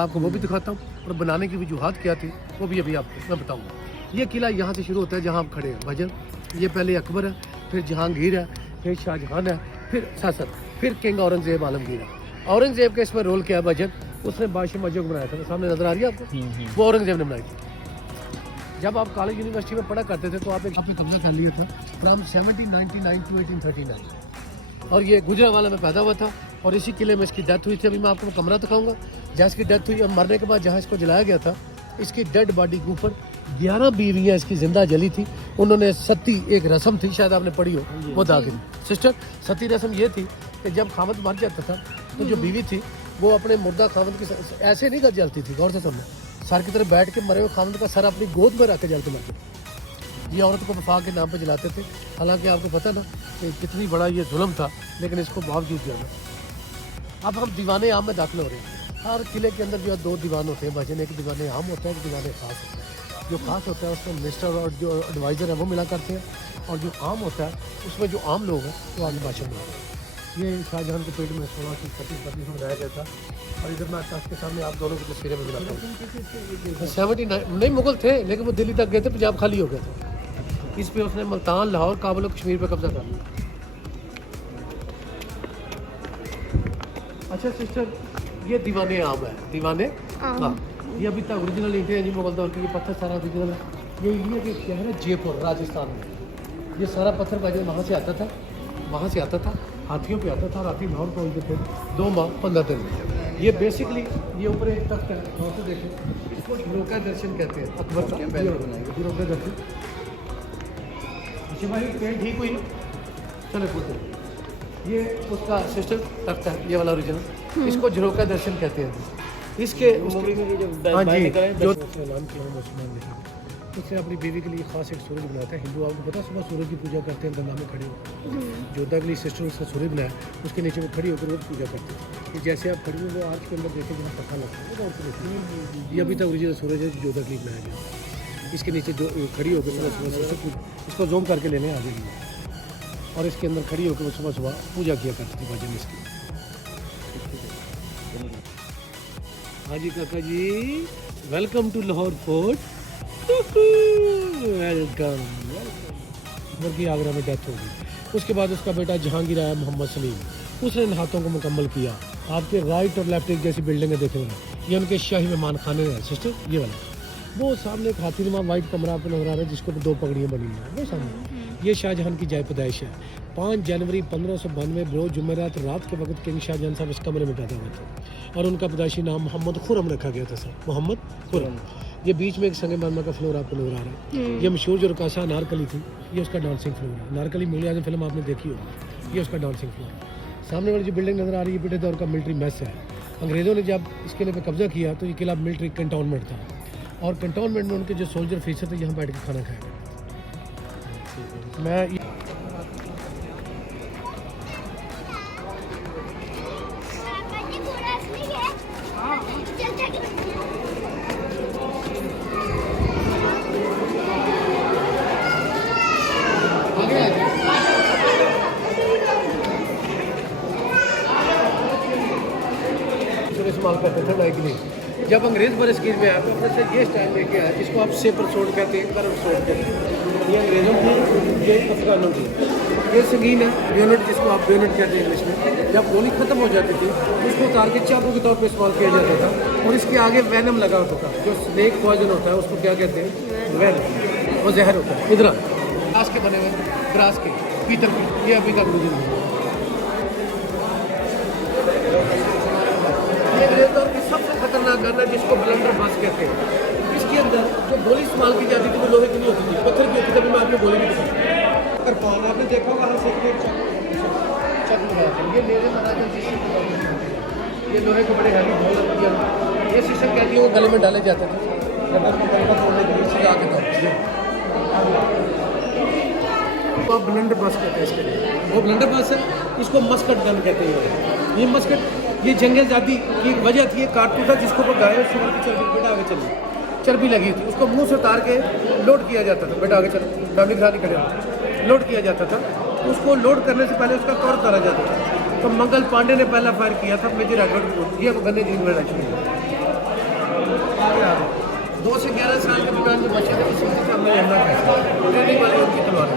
आपको वो भी दिखाता हूँ और बनाने की वजूहत क्या थी वो भी अभी आपको मैं बताऊँगा। ये किला यहाँ से शुरू होता है जहाँ आप खड़े हैं भाईजान। ये पहले अकबर है, फिर जहांगीर है, फिर शाहजहां है, फिर सासर, फिर किंग औरंगजेब आलमगीर है। औरंगजेब का इसमें रोल क्या है भाईजान, उसने बादशाह मस्जिद बनाया था, सामने नजर आ रही है आपको, वो औरंगजेब ने बनाई थी। जब आप कॉलेज यूनिवर्सिटी में पढ़ा करते थे तो आप यहाँ पे कब्जा कर लिया था फ्राम 1799 टू 1839 और ये गुजरांवाला में पैदा हुआ था और इसी किले में इसकी डेथ हुई थी। अभी मैं आपको कमरा दिखाऊंगा जहाँ इसकी डेथ हुई और मरने के बाद जहाँ इसको जलाया गया था इसकी डेड बॉडी के ऊपर 11 बीवियाँ इसकी जिंदा जली थी। उन्होंने सती एक रस्म थी, शायद आपने पढ़ी हो, वो दागिन सिस्टर सती रस्म ये थी कि जब खामद मर जाता था तो जो बीवी थी वो अपने मुर्दा खामद की ऐसे नहीं कर जलती थी, गौर से सुनना, सर की तरह बैठ के मरे हुए खामद का सर अपनी गोद में रख के जल के मरते थे। ये औरत को वफा के नाम पे जलाते थे। हालांकि आपको पता ना कि कितनी बड़ा ये जुल्म था, लेकिन इसको बावजूद जाना। अब हम दीवाने आम में दाखिल हो रहे हैं। हर किले के अंदर जो है 2 दीवान होते हैं भजन, एक दीवाने आम होता है, एक दीवाने खास होता है। जो खास होता है उसमें मिनिस्टर और जो एडवाइज़र है वो मिला करते हैं और जो आम होता है उसमें जो आम लोग हैं वो आगे बादशाह मिलाते हैं। ये शाहजहां के पेट में 16 की 35 में बनाया गया था और इधर मैं तख्त के सामने आप दोनों की तस्वीरें में मिलाता हूँ। 79 नहीं मुगल थे लेकिन वो दिल्ली तक गए थे, पंजाब खाली हो गया था। इस पे उसने मुल्तान, लाहौर, काबुल और कश्मीर पर कब्जा कर लिया। अच्छा सिस्टर, ये दीवाने आम है, दीवाने हाँ, ये अभी तक ओरिजिनल ईंटें हैं जी, मुगल दौर की। ये पत्थर सारा ओरिजिनल है। ये इंडिया के शहर है जयपुर, राजस्थान में। ये सारा पत्थर भाई वहाँ से आता था, वहाँ से आता था, हाथियों पे आता था और हाथी लाहौर पहुँचते थे 2 माह 15 दिन। ये बेसिकली ये ऊपर एक तख्त है, वहाँ से देखें, इसको झरोका दर्शन कहते हैं। अकबर का झरोका दर्शन। भाई पेंट ठीक हुई, चले पूछते। ये उसका सिस्टर तख्त है, ये वाला ओरिजिनल, इसको झरोका दर्शन कहते हैं। इसके हाँ जी, जो नाम किया मुसलमान लिखा, उसने अपनी बीवी के लिए खास एक सूरज बनाया था। हिंदू आपको पता सुबह सूरज की पूजा करते हैं गंगा में खड़े हो। जोधा के लिए सिस्टर उसका सूरज बनाया, उसके नीचे वो खड़ी होकर रोज पूजा करते हैं। कि जैसे आप खड़ी हो वो आर्च के अंदर देखें जहाँ पता लगता है, ये अभी तक ओरिजिनल सूरज है जोधा के लिए बनाया गया। इसके नीचे जो खड़ी होकर सुबह सुबह इसको जूम करके लेने आ जाएगी और इसके अंदर खड़ी होकर वो सुबह सुबह पूजा किया करती थी भजन इसकी। हाँ जी काका जी, welcome to Lahore fort. Welcome. Akbar की आगरा में डेथ हो गई। उसके बाद उसका बेटा जहांगीर आया, मोहम्मद सलीम, उसने इन हाथों को मुकम्मल किया। आपके राइट और लेफ्ट एक जैसी बिल्डिंगें देखेंगे, ये उनके शाही मेहमान खाने हैं सिस्टर, ये वाला। वो सामने एक हाथी नुमा वाइट कमरा आपको नजर आ रहा है जिसके ऊपर 2 पगड़ियाँ बनी हुई हैं, वो सामने। ये शाहजहां की जाय पैदाइश है। 5 जनवरी 1592 रोज जुमेरात रात के वक्त किंग शाहजहां साहब इस कमरे में पैदा हुए थे और उनका पैदाइशी नाम मोहम्मद खुरम रखा गया था सर, मोहम्मद खुरम। ये बीच में एक संगे मामा का फ्लोर आपको नजर आ रहा है। ये मशहूर जो रकासा अनारकली थी, ये उसका डांसिंग फ्लोर है। अनारकली मुगल आज़म फिल्म आपने देखी होगी, ये उसका डांसिंग फ्लोर है। सामने वाली जो बिल्डिंग नजर आ रही है ब्रिटिश दौर का मिलिट्री मेस है। अंग्रेज़ों ने जब इस किले पर कब्जा किया तो ये किला मिलिट्री कंटोनमेंट था और कंटोनमेंट में उनके जो सोल्जर ऑफिसर थे यहाँ बैठ के खाना खाया करते। मैं इस्तेमाल करते थे नाइक नहीं। जब अंग्रेज़ बरसगीर में आया तो अपने से ये स्टाइल लेके आया, इसको आप सेपर सोड कहते हैं, करम सोड कहते हैं। ये अंग्रेज़ों की, ये अफगानों की। ये संगीन है, बेनेट जिसको आप बेनेट कहते हैं इंग्लिश में। जब गोली खत्म हो जाती थी उसको उतार के चाकू के तौर पर इस्तेमाल किया जाता था और इसके आगे वैनम लगा होता था। जो स्नेक पॉइजन होता है उसको क्या कहते हैं, वैनम, वो जहर होता है। इधर ग्रास के बने हुए, ग्रास के, पीतल के, ये अभी तक मौजूद है। सबसे खतरनाक गन है जिसको ब्लंडर बस कहते हैं। इसके अंदर जो गोली इस्तेमाल की जाती थी वो लोहे की नहीं होती थी, पत्थर की होती थी। मैं आपको गोली भी दिखाऊंगा। कृपान आपने देखा वहाँ से चक लगाया था, ये मेरे महाराजा जी, ये लोहे के बड़े हैवी बहुत। ये शीशम कहती है वो गले में डाले जाते थे तोड़ने के लिए, सजा के तौर पर ब्लंडर बस कहते हैं इसके लिए। वो ब्लंडर बस है, इसको मस्कट गन कहते हैं। ये मस्कट, ये जंगल जाती की वजह थी, एक कारतूस था जिसको पर गाय शुगर की चर्बी, बेटा आगे चली, चर्बी लगी थी, उसको मुंह से उतार के लोड किया जाता था। बेटा आगे चल, फैमिली खराब नहीं खड़े, लोड किया जाता था। उसको लोड करने से पहले उसका कौर उतारा जाता था। तो मंगल पांडे ने पहला फायर किया था मेजर एडवर्ड को, ये गन्ने ग्रीन में रखी है। आगरा 2 से 11 साल के दौरान जो बच्चे थे उस वक्त से हमने लड़ना कैसा ट्रेनिंग वाली उनकी तलवार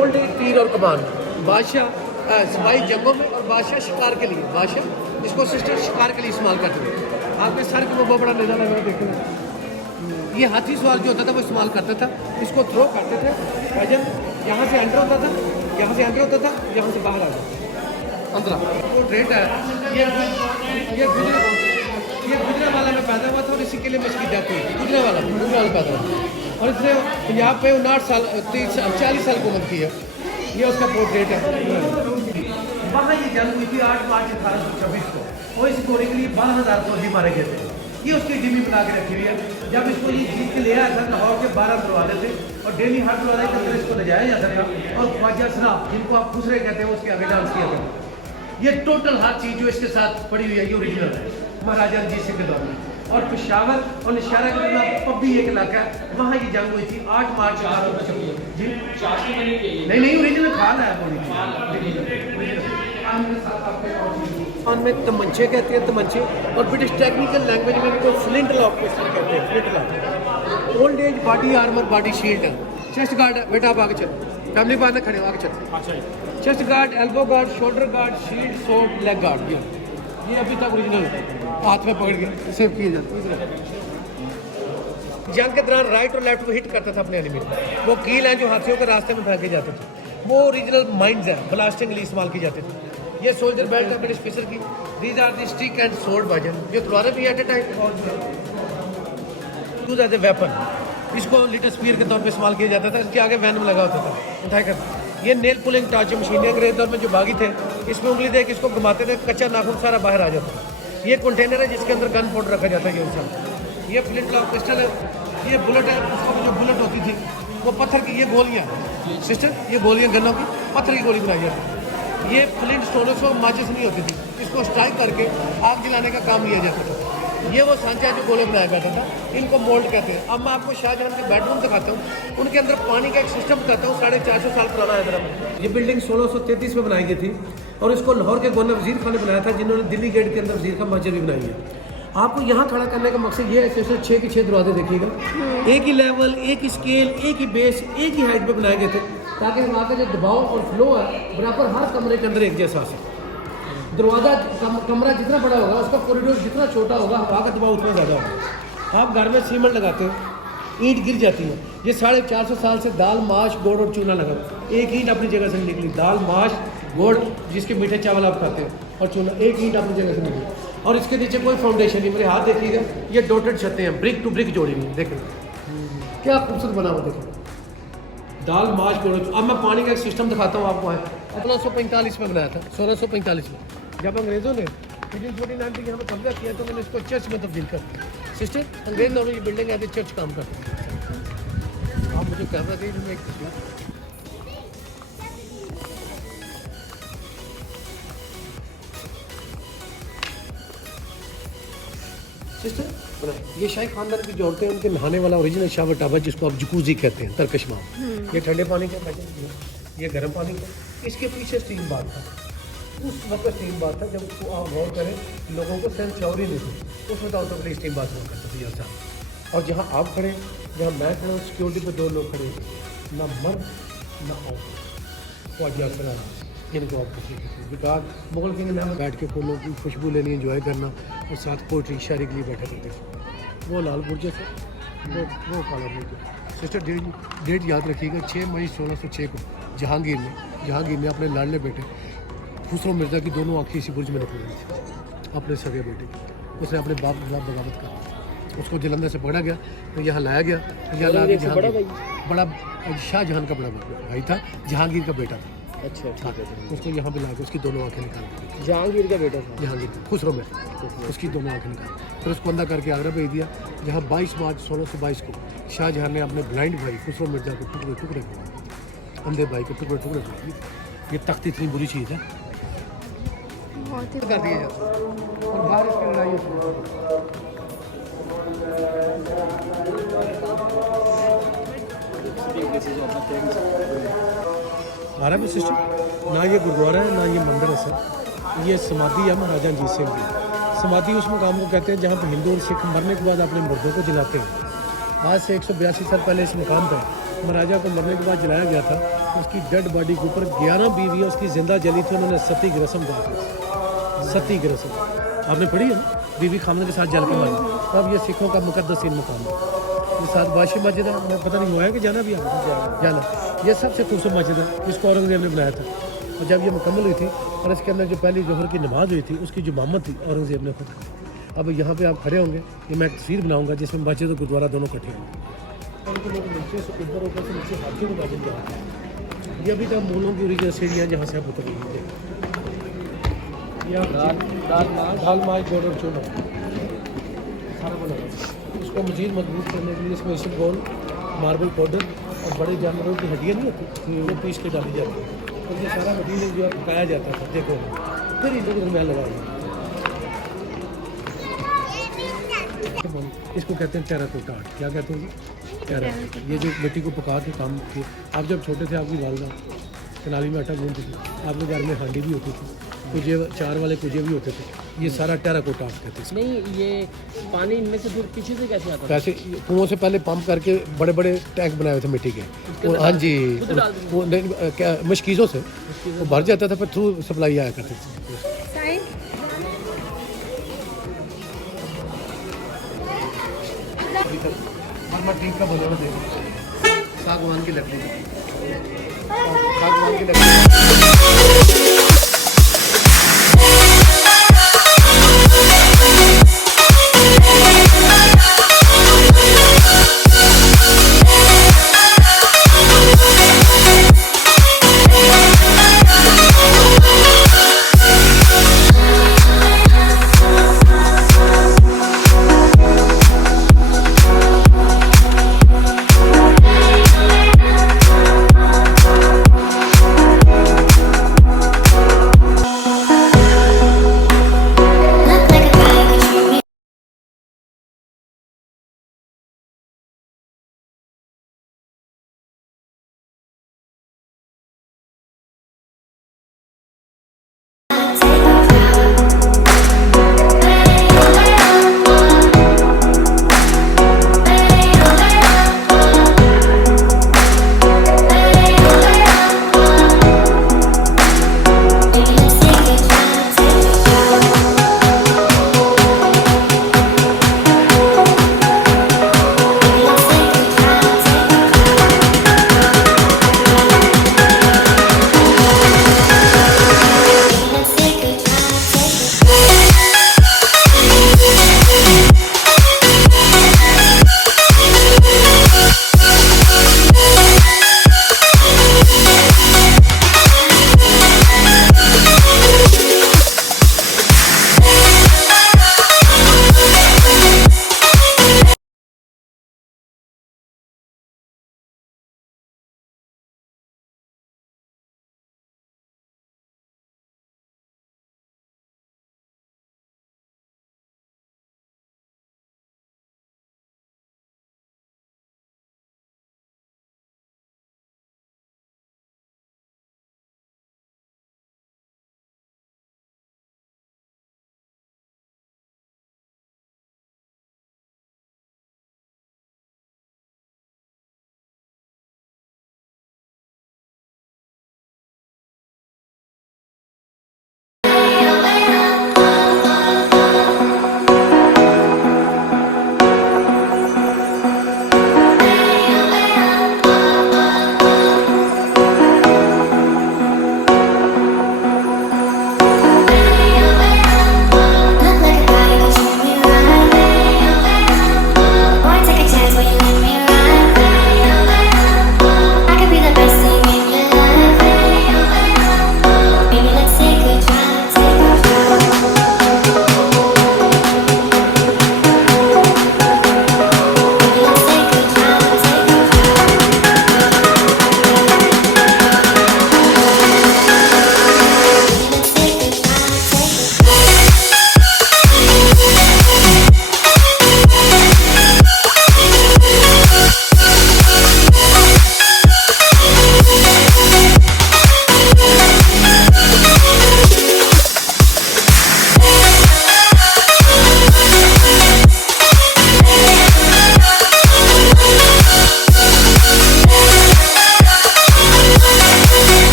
ओल्ड एज तीर और कमान बादशाह सिपाही जंगों में और बादशाह शिकार के लिए बादशाह जिसको सिस्टर शिकार के लिए इस्तेमाल करते थे। आपके सर के वो बड़ा निशान लगा देखें ये हाथी सवार जो होता था वो इस्तेमाल करता था इसको थ्रो करते थे वजन यहाँ से एंटर होता था यहाँ से एंटर होता था यहाँ से बाहर आ जाता अंदर वो ट्रेड है ये गुजरा वाला में पैदा हुआ था और इसी के लिए मैं इसकी डेथ हुई गुजरा वाला पैदा हुआ और इसने यहाँ पे 59 साल 40 साल की उम्र की है ये उसका पोर्ट्रेट है। वहाँ ये जंग हुई थी 8 मार्च 1826 को और इस गोली के लिए 12,000 फौजी मारे गए थे। ये उसकी जिम्मी बना के रखी हुई है। जब इसको ये जीत के ले आया था लाहौर के 12 दरवाजे थे और डेली हर दरवाजे के अंदर इसको ले जाया जाता था और ख्वाजा सराफ जिनको आप खुसरे कहते हैं उसके आगे डांस किया था। ये टोटल हर चीज़ जो इसके साथ पड़ी हुई है ये ओरिजिनल है महाराजा रंजीत सिंह के दौर में। और पेशावर और नौशहरा के पब्बी एक इलाका है वहाँ ये जंग हुई थी 8 मार्च 1826 जी नहीं ओरिजिनल खाल है में तमंचे कहते हैं तमंचे और ब्रिटिश टेक्निकल लैंग्वेज में इनको फ्लिंट लॉक पिस्टल कहते हैं flint lock. Old age body armour body shield है चेस्ट गार्ड है बेटा आप आगे चलो फैमिली पार्टनर खड़े हो आगे चलो chest guard elbow guard shoulder guard shield sword leg guard ये अभी तक ओरिजिनल हाथ में पकड़ के सेव किए जाते हैं। जंग के दौरान राइट और लेफ्ट को हिट करता था अपने एनिमी वो कील हैं जो हाथियों के रास्ते में फेंके जाते थे वो ओरिजिनल माइंड्स हैं ब्लास्टिंग के लिए इस्तेमाल की जाती थी। ये सोल्जर बेल्ट है ब्रिटिश फिशर की these are the stick and sword version जो तलवारें भी at a time use as a weapon इसको लिटिल स्पीयर के तौर पे इस्तेमाल किया जाता था इसके आगे वैनम लगा होता था उठाए कर। ये नेल पुलिंग टॉर्चर मशीन अंग्रेज दौर में जो बागी थे इसमें उंगली दे के इसको घुमाते थे कच्चा नाखून सारा बाहर आ जाता था। ये कंटेनर है जिसके अंदर गन पाउडर रखा जाता है ये ये फ्लिंट लॉक पिस्टल है ये बुलेट है उसको जो बुलेट होती थी वो पत्थर की ये गोलियाँ सिस्टर ये गोलियाँ गनों की पत्थर की गोली बनाई जाती थी। ये फ्लिंट स्टोनों से माचिस नहीं होती थी इसको स्ट्राइक करके आग जलाने का काम लिया जाता था। ये वो सांचा जो गोले बनाया जाता था इनको मोल्ड कहते हैं। अब मैं आपको शाहजहां के बेडरूम दिखाता हूँ उनके अंदर पानी का एक सिस्टम बताता हूँ 450 साल पुराना है। ये बिल्डिंग 1633 में बनाई गई थी और इसको लाहौर के गवर्नर वजीर खान ने बनाया था जिन्होंने दिल्ली गेट के अंदर वजीर खान मस्जिद भी बनाई है। आपको यहाँ खड़ा करने का मकसद ये है सिर्फ 6 के 6 दरवाजे देखिएगा एक ही लेवल एक ही स्केल एक ही बेस एक ही हाइट पे बनाए गए थे ताकि वहाँ का जो दबाव और फ्लो है बराबर हर कमरे के अंदर एक जैसा से। दरवाज़ा कमरा जितना बड़ा होगा उसका कॉरिडोर जितना छोटा होगा हवा का दबाव उतना ज़्यादा होगा। आप घर में सीमेंट लगाते हो ईंट गिर जाती है ये 450 साल से दाल माश गोड़ और चूना लगा एक ईंट अपनी जगह से निकली दाल माश गोड़ जिसके मीठे चावल आप खाते हो और चूना एक ईंट अपनी जगह से निकली और इसके नीचे कोई फाउंडेशन नहीं। मेरे हाथ देखिएगा ये डॉटेड छतें हैं ब्रिक टू ब्रिक जोड़ी हुई देखें क्या खूबसूरत बना हुआ देखें दाल माश गोड़। अब मैं पानी का एक सिस्टम दिखाता हूँ आपको है 1645 में बनाया था 1645 में जब अंग्रेज़ों ने 1849 के यहाँ पर कब्जा किया तो मैंने इसको चर्च में तब्दील कर दिया। सिस्टर अंग्रेज ने ये बिल्डिंग आती चर्च काम करते हैं। आप मुझे कैमरा दे मैं एक सिस्टर बनाए ये शाही खानदान की जो औरतें हैं उनके नहाने वाला ओरिजिनल शावर टब है जिसको आप जकूजी कहते हैं तरकश माम। ये ठंडे पानी का ये गर्म पानी का इसके पीछे स्टीम बाथ था उस वक्त स्टीम बाथ था जब उसको आप गौर करें लोगों को सेंस श्योर ही नहीं थी उस वक्त ऑटो के लिए स्टीम बाथ हुआ करता था साहब। और जहाँ आप खड़े जहाँ मैं खड़े सिक्योरिटी पे 2 लोग खड़े ना मर्द ना औरत ख्वाजा सराना इनको आप कुछ बेकार मुगल किंग ने बैठ के फूलों की खुशबू लेनी एंजॉय करना और साथ पोइट्री शायरी के लिए बैठे करते थे। वो लाल बुर्ज से वो काला बुर्ज। सिस्टर डेट याद रखिएगा 6 मई 1606 को जहांगीर ने अपने लाडले बेटे खुसरो मिर्ज़ा की दोनों आँखें इसी बुर्ज में निकल गई थी अपने सगे बेटे की। उसने अपने बाप के खिलाफ बगावत कर उसको जलंधर से पकड़ा गया तो यहाँ लाया गया यहाँ ला के बड़ा शाहजहां का बड़ा भाई था जहांगीर का बेटा था। अच्छा ठीक है उसको यहाँ पे ला के उसकी दोनों आँखें निकाल दी। जहांगीर का बेटा था जहांगीर खुसरो में उसकी दोनों आँखें निकाल फिर उसको अंदर करके आगरा भेज दिया जहाँ 22 मार्च 1622 को शाहजहां ने अपने ब्लाइंड भाई खुसरो मिर्ज़ा को टुकड़े टुकड़े किए अंधे भाई को टुकड़े टुकड़े किए। ये तख्त इतनी बुरी चीज़ है कर दिया जाता और बाहर इसकी लड़ाई आ रहा है सिस्टम ना ये गुरुद्वारा है ना ये मंदिर है सर ये समाधि है महाराजा रंजीत सिंह की समाधि उस मुकाम को कहते हैं जहाँ पर हिंदू और सिख मरने के बाद अपने मुर्दों को जलाते हैं। आज से 182 साल पहले इस मुकाम पर महाराजा को मरने के बाद जलाया गया था। उसकी डेड बॉडी के ऊपर 11 बीवियाँ उसकी जिंदा जली थी। उन्होंने सती की रस्म गा दी। सती की रस्म आपने पढ़ी है ना, बीवी खामन के साथ जल के मारी। तब ये सिखों का मुकद्दसीन मुकाम है। ये साथ बादशाह मस्जिद है, मैं पता नहीं हुआ है कि जाना भी आपको जाना। ये सबसे खूबसूरत मस्जिद है, इसको औरंगजेब ने बनाया था। और जब ये मुकम्मल हुई थी और इसके अंदर जो पहली जोहर की नमाज हुई थी उसकी जो इमामत थी औरंगजेब ने खुद की। अब यहाँ पे आप खड़े होंगे, ये मैं एक तस्वीर बनाऊंगा जिसमें मस्जिद और गुरुद्वारा दोनों इकट्ठे होंगे। उनको लोग नीचे से ऊपर से नीचे हाथी को मस्जिद जाते हैं। ये अभी तक मूलों की ओरिजिनल सीढ़ियाँ जहाँ से आप उतर रही हैं। ये आप दाल माज गोड़ और चूरमा सारा बना हुआ है। उसको मज़ीद मजबूत करने के लिए इसमें इसमें गोल मार्बल पाउडर और बड़े जानवरों की हड्डियाँ नहीं होती, वो पीस के डाली जाती है। और ये सारा मटीरियल जो है पकाया जाता था, देखो फिर इधर उधर मैं लगा हुआ। इसको कहते हैं टेराकोटा आर्ट। क्या कहते हैं जी? टेराकोटा। ये जो मिट्टी को पका के काम किए। आप जब छोटे थे आपकी वालदा कनाली में आटा गूंथती थी, आपके घर में हांडी भी होती थी, कुजे चार वाले कुजे भी होते थे। ये सारा टेराकोटा आर्ट कहते हैं। नहीं, ये पानी इनमें से फिर पीछे से कैसे आता है? वैसे कुओं से पहले पंप करके बड़े बड़े टैंक बनाए हुए थे मिट्टी के। और हाँ जी, वो क्या मशकीज़ों से वो भर जाता था, फिर थ्रू सप्लाई आया करते थे। ठीक का बना हुआ सागवान की लकड़ी, सागवान की लकड़ी।